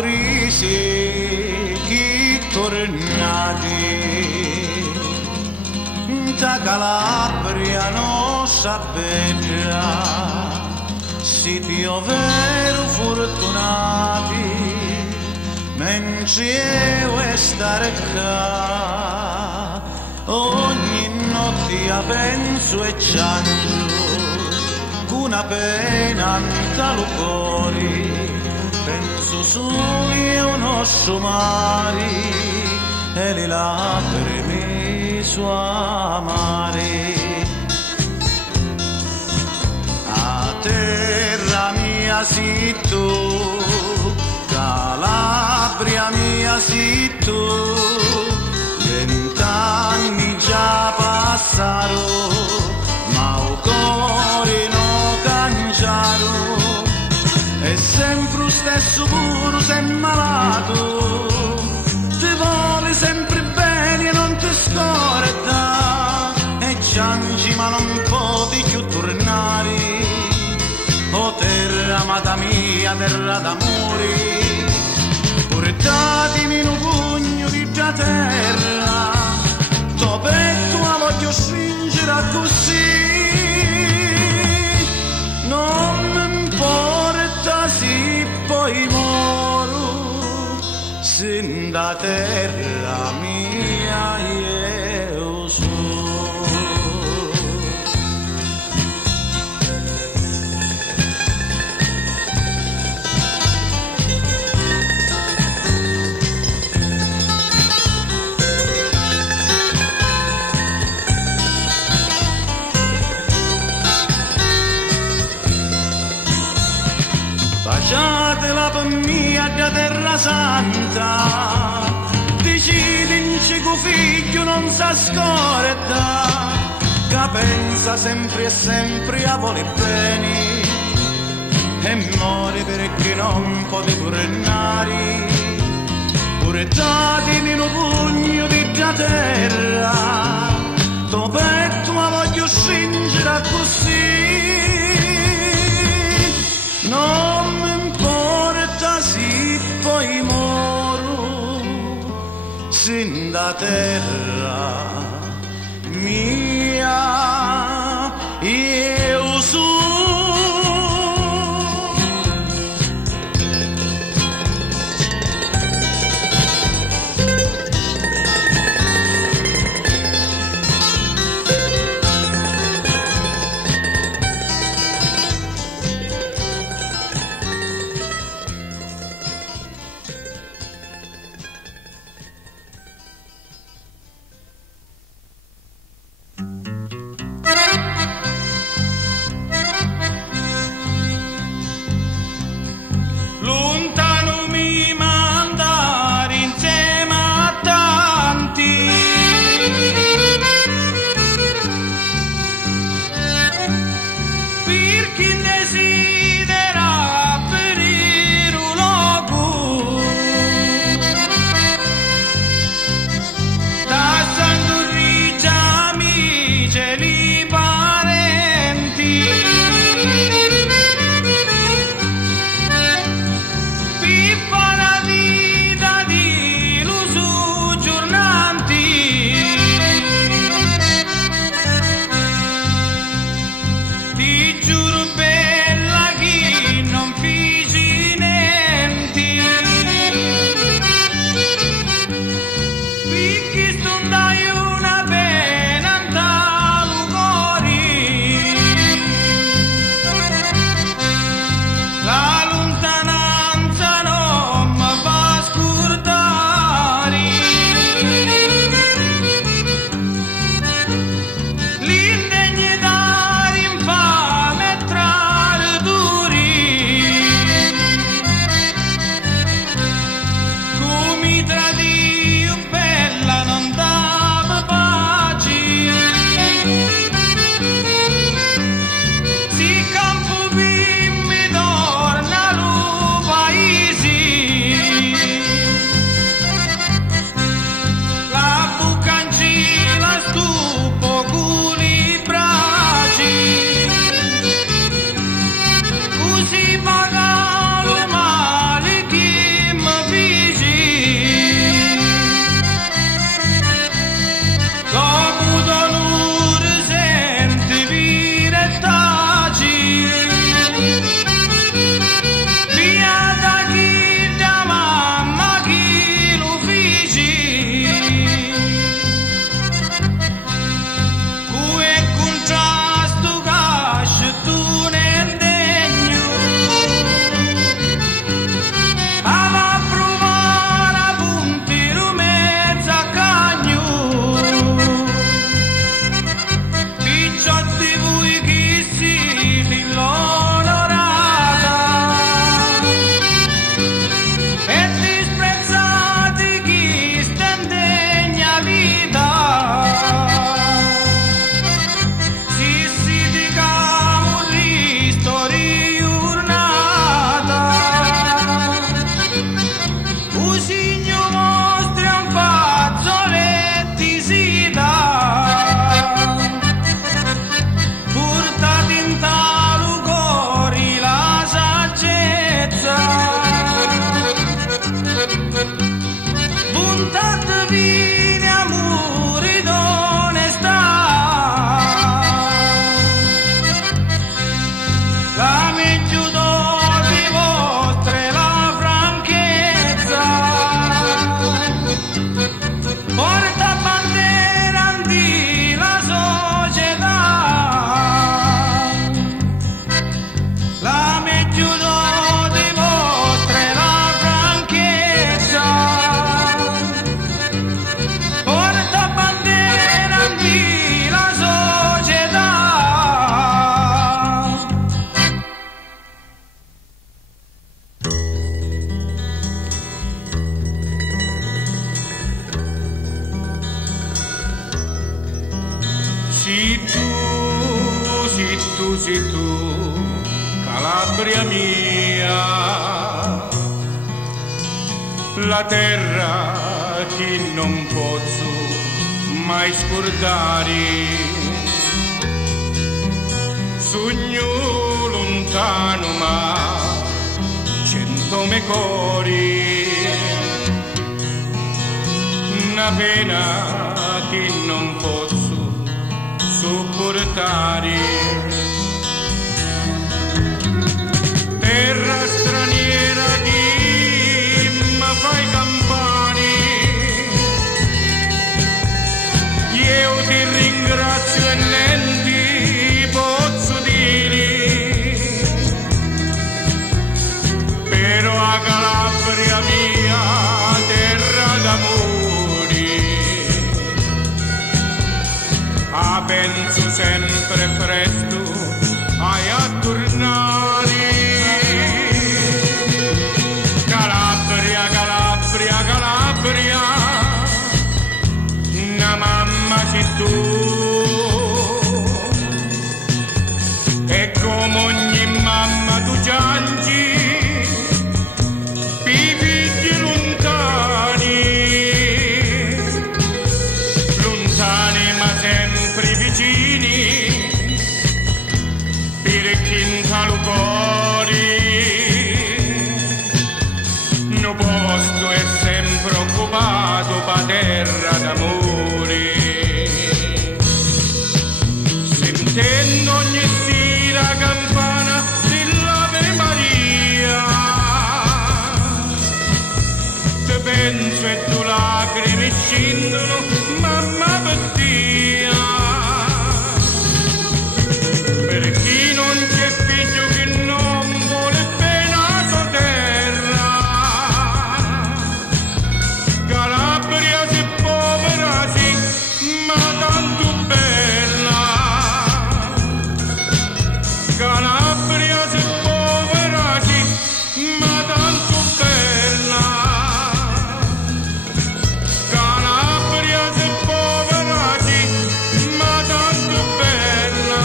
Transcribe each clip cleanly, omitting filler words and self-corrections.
brisi chi tornati da Calabria non sapeva si piovero fortunati mentre io stare qua ogni notte io penso e ciangio con una pena al cuore penso solo io non so mare e le lacrime su amare a terra mia si tu Calabria mia si tu 20 anni già passarono ma il cuore non cangiarono è sempre lo stesso puro sei malato ti vuole sempre bene e non ti scorda e ciangi ma non puoi più tornare oh terra amata mia terra d'amore portatemi un pugno di già terra tuo petto la voglio stringere così non mi importa se poi moro se da terra mia io sono baciatela per mia da terra santa decidi che figlio non sa scorda che pensa sempre e sempre a voler bene e muore perché non può tornare pure datemi un pugno di già terra tuo petto ma voglio stringere così non mi importa se poi moro sin da terra mia io sono tu sei tu, Calabria mia, la terra che non posso mai scordare, sogno lontano ma cento me cori, una pena che non posso sopportare, terra straniera che mi fai campani, io ti ringrazio e niente posso dire, però a Calabria mia terra d'amore, penso sempre presto ai a tornare. Calabria, Calabria, Calabria, una mamma sei tu, e come ogni mamma tu piangi per i figli lontani, lontani ma sempre vicini, per chi in talo cuore, no posto è sempre occupato pa terra d'amore, sentendo ogni sera campana dell'Ave Maria, te penso e tu lacrime scendono, mamma per Dio, per chi non c'è figlio che non vuole bene a sua terra, Calabria sei povera sì, ma tanto bella, Calabria sei povera sì, ma tanto bella, Calabria sei povera sì, ma tanto bella.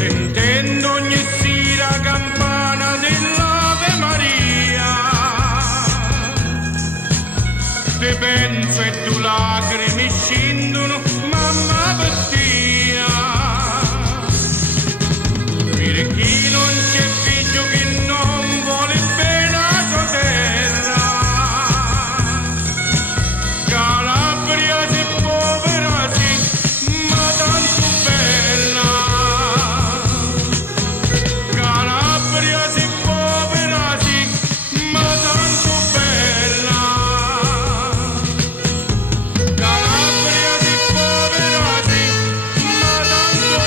Sentendo ogni sera campana dell'Ave Maria, te penso e tu lacrime scendono, mamma per Dio, per chi non c'è figlio che non vuole bene a sua terra, Calabria sei povera sì, ma tanto bella, Calabria sei povera sì, ma tanto bella, Calabria sei povera sì, ma tanto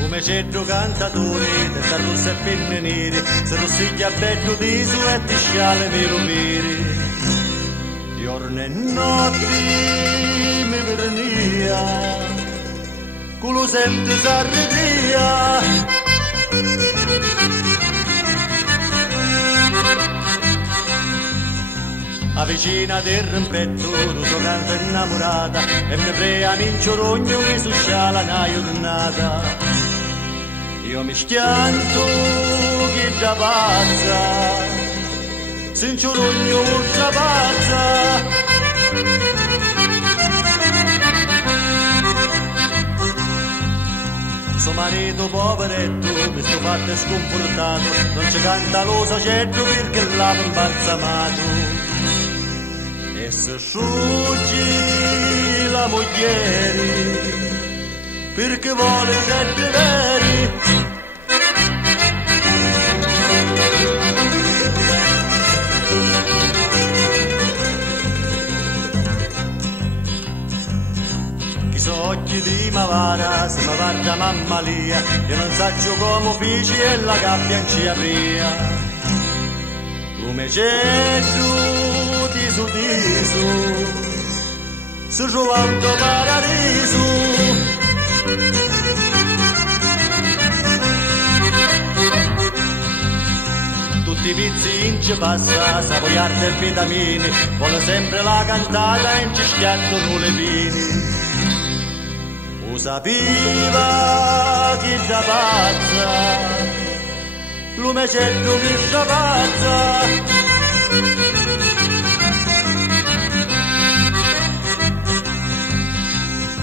come cedro cantatore, testa rossa e penne nere, se lo siglia bello di su e ti sciale mi rubiri. Giorno e notti mi vernia, culo sempre s'arredia. Avvicina del rimpetto, tu so canto innamorata, e mi prea in ciorogno che su sciala una giornata. Io mi schianto che da pazza, Sincerugno ultra pazza. Suo marito poveretto, mi sto fatto sconfortato, non ci canta lo sacetto perché l'ha imbalsamato. E se sciuggi la moglie, perché vuole sette veri. Occhi di Mavara, se mi guarda mamma lia, io non saggio come feci e la gabbia non ci apria. Come c'è giù di su, su trovando paradiso. Tutti i vizi in ci passa, savoiarde e vitamini, vuole sempre la cantata e in ci schiattono le vini. Sapeva chi da pazza, l'umecetto mi strapazza.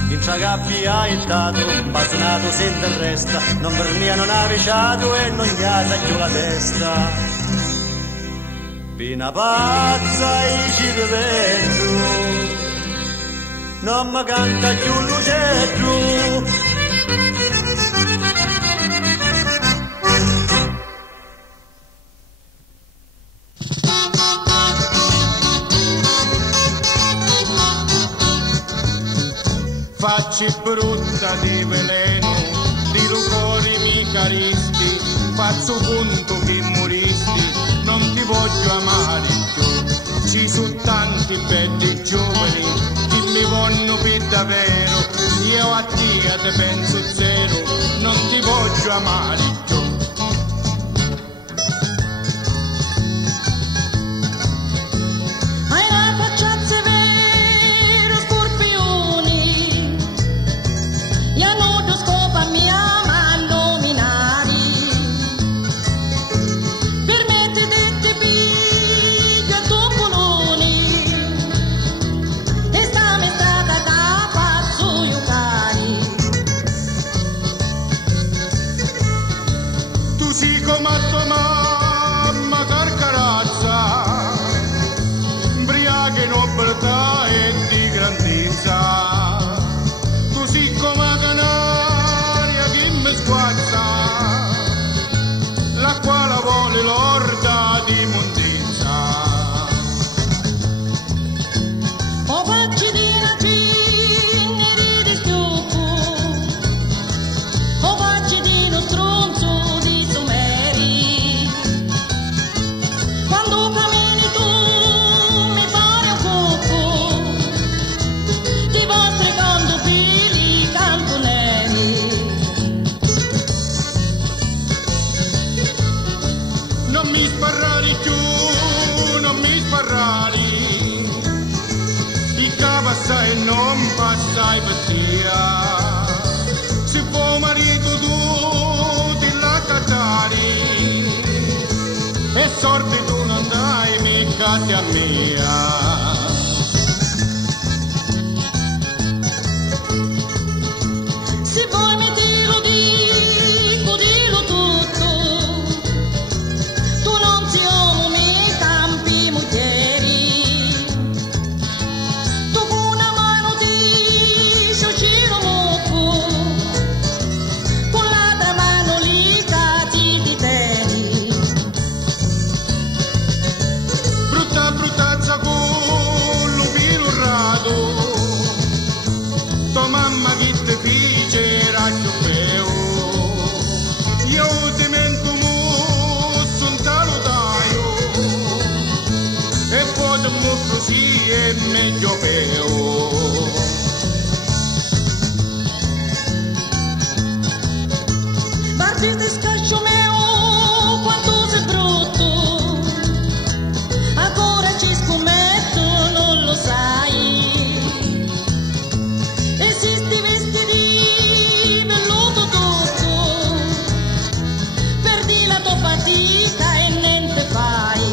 In tragabbia è stato, basinato senza il resta, non vernia non ha viciato e non gli ha più la testa. Pina pazza e ci rivedo, non mi canta più lucetto. Facci brutta di veleno, di lucori mi caristi, faccio punto che moristi, non ti voglio amare più. Ci sono tanti belli giovani mi vogliono per davvero, io a te penso zero, non ti voglio amare più. Hai la facciazza vero scorpioni, e a nudo scopa mia ma nominari, permettete di piglia topoloni. Sì, come a tua mamma carcarazza, briache nobiltà e di grandezza, così come a canaria che mi sguazza, la quale vuole l'orda di mondezza. O facci di una cenere di stupo, o facci di uno stronzo. Quando cammini tu mi pare un cucco, ti vostri canto fili canto neri. Non mi sparrare più, non mi sparrare, i cavassa e non passai per tia. Se può marito tu ti la catari, e sorte tu non dai mica a mia. Se vuoi mi dillo tutto, tu non si uomo mi campi muglieri, tu con una mano ti sciocchino mucco, con l'altra mano li cati di teni. Bruttazza con l'upino rado, tua mamma che ti fece racciupeo, io ti mento molto un talotaio, e poi ti mostro sì è meglio peo. Partite scaccio mio quanto sei brutto, ancora ci scommetto non lo sai. Esisti vestiti velluto tutto, perdi la tua fatica e niente fai.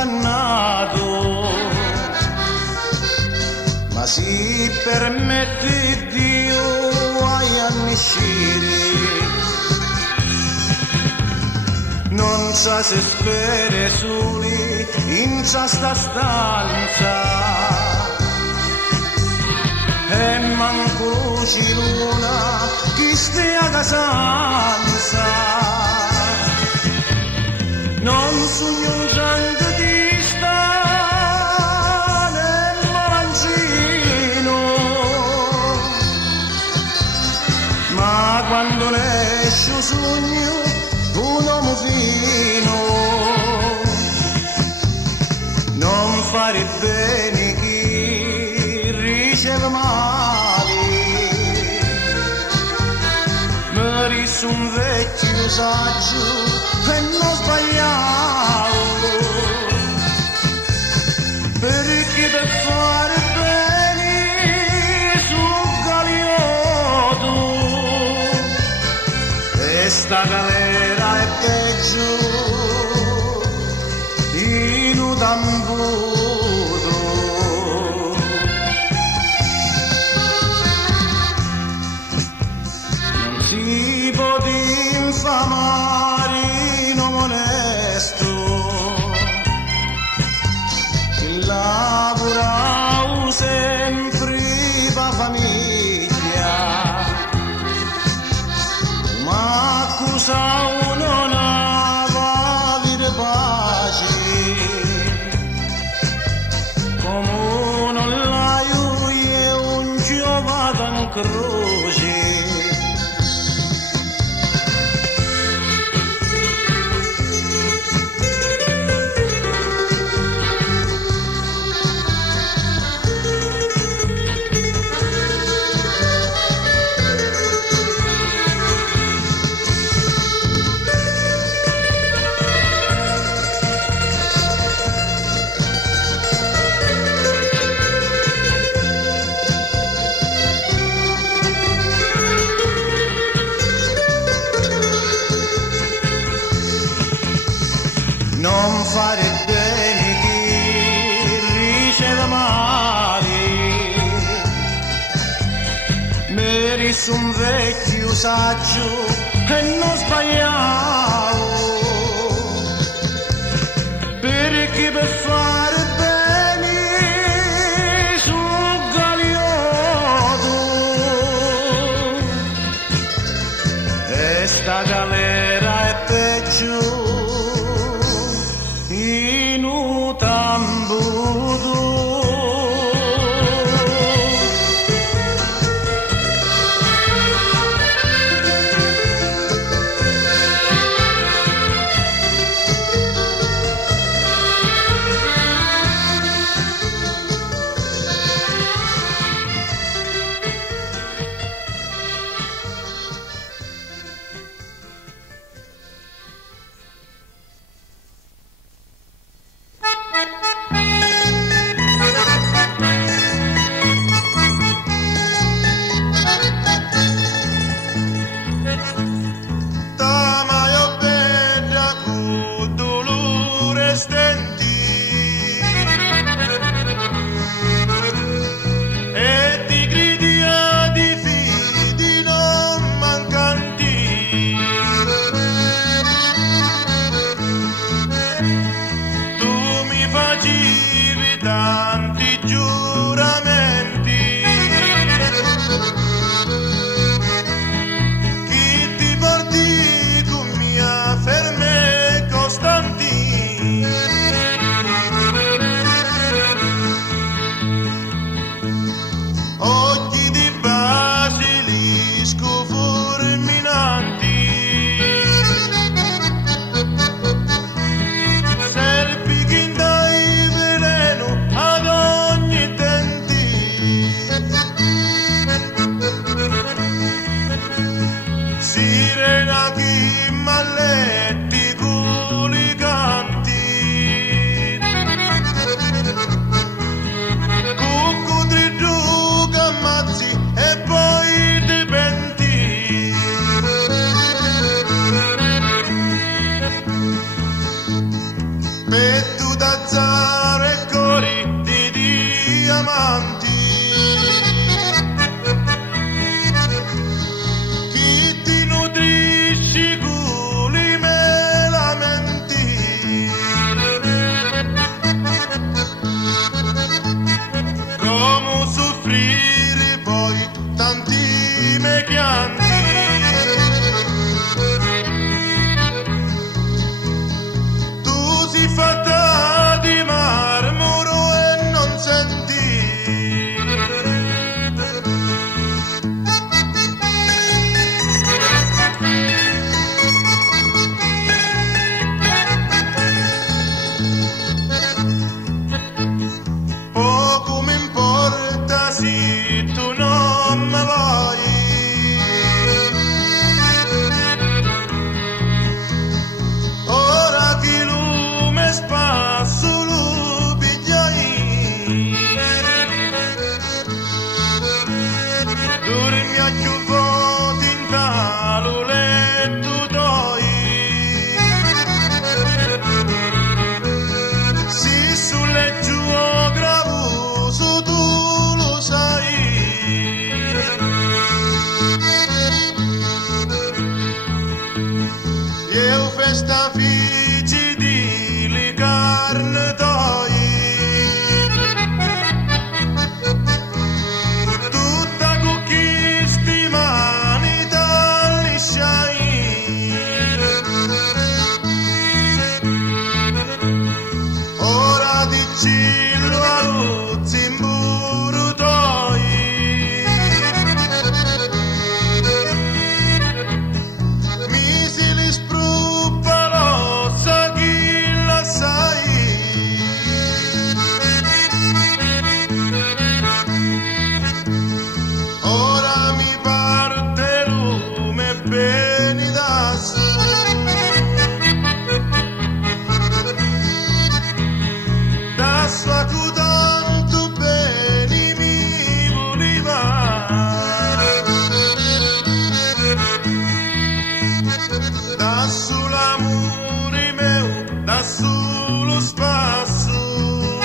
condannato, ma si permette Dio ai annisciri, non sa se spere soli in sta stanza, e manco ci luna chi stia a casanza, non sogno un gianto di sta nel malancino, ma quando ne esce sogno un uomo fino, non fare bene chi riceve male, merisse un vecchio saggio e non sbagliavo, perché per fare bene sul galiotto e sta galera è peggio in un tambuto. Non si può infamare in uomo onesto, che lavora sempre per famiglia, ma cosa uno va dire pace, come non l'aiuto e un giovato in croce. Non fare bene chi riceve male, merisse un vecchio saggio e non sbagliavo, perché per fare bene sul galiotto e sta galera è peggio in un tambuto. petto d'azzaro e cori di diamanti. Chi ti nutrisci culi melamenti, come soffrire poi tanti me chianti. Fatta di marmoro e non senti poco mi importa se tu non mi vuoi. Ora chi lume spasso lo pigliai, dormi a chiuvoti in talo letto toi. Si sulle giù gravoso tu lo sai. Io festa figli di li carne toi, tutta con chi sti mani t'allisciai. Ora dicillo a luzzi in buru toi, mi si li spruppa l'ossa chi la sai. Ora mi parte lume bene da su, da sua tu tanto bene mi voleva. Da sull'amore meu, da sullo spasso,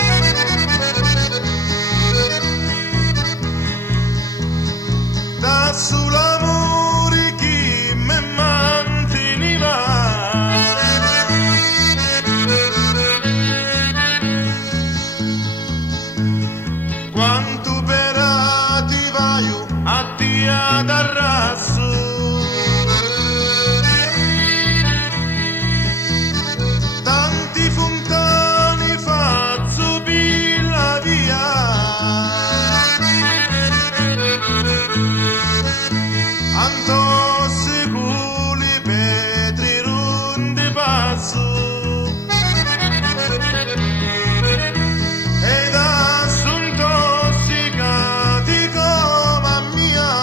da sull'amore chi me manteneva. Quanto perati vai a dia d'arrasso, tanti fontani faccio pilla via. Anto siculi petri rundi passo, e da son tossicati come a mia.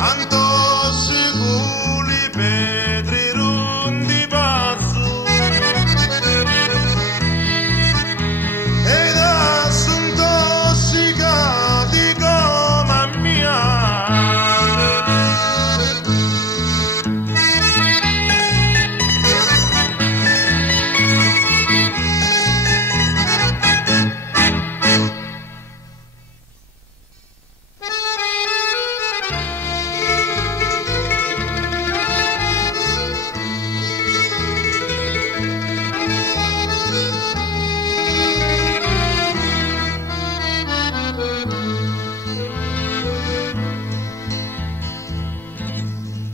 Anto siculi petri rundi passo, e da son tossicati come a mia.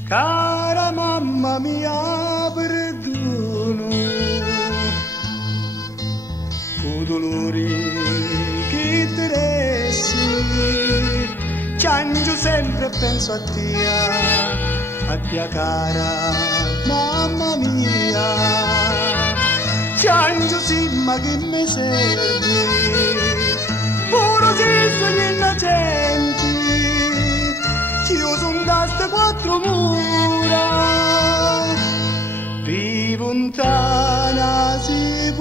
Cara mamma mia, perdono o dolore che ti resti, piango sempre e penso a te cara mamma mia. Piango sì, ma che mi serve, pure se sono innocenti, io sono da ste quattro mura, vivo in tana sepoltura.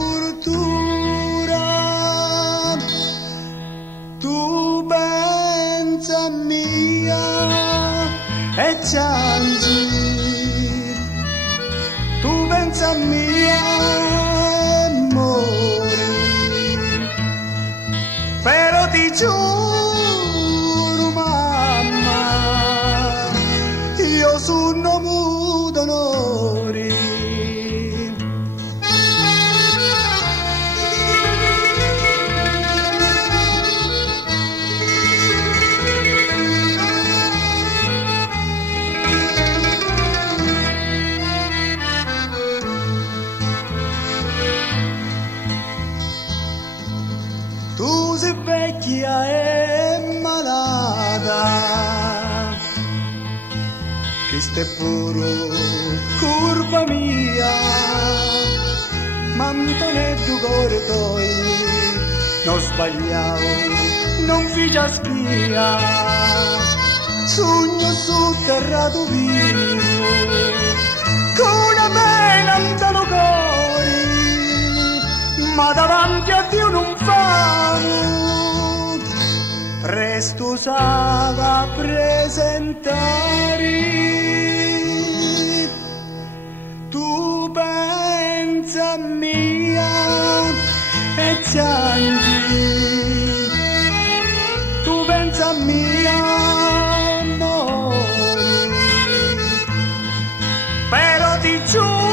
Tu pensa a mia e piangi pensa a mia e mori, però ti giuro mamma, io sono muto onori. Tu sei vecchia e malata, che stai pure curva mia, ma Antonetto cuore tuoi, non sbagliavo, non fece spia, sogno sotterrato vivo, con una pena in talo cuore, ma davanti a Dio non famo, presto sarà presentare. Tu pensa a mia e piangi, tu pensa a mia amore, però ti giuro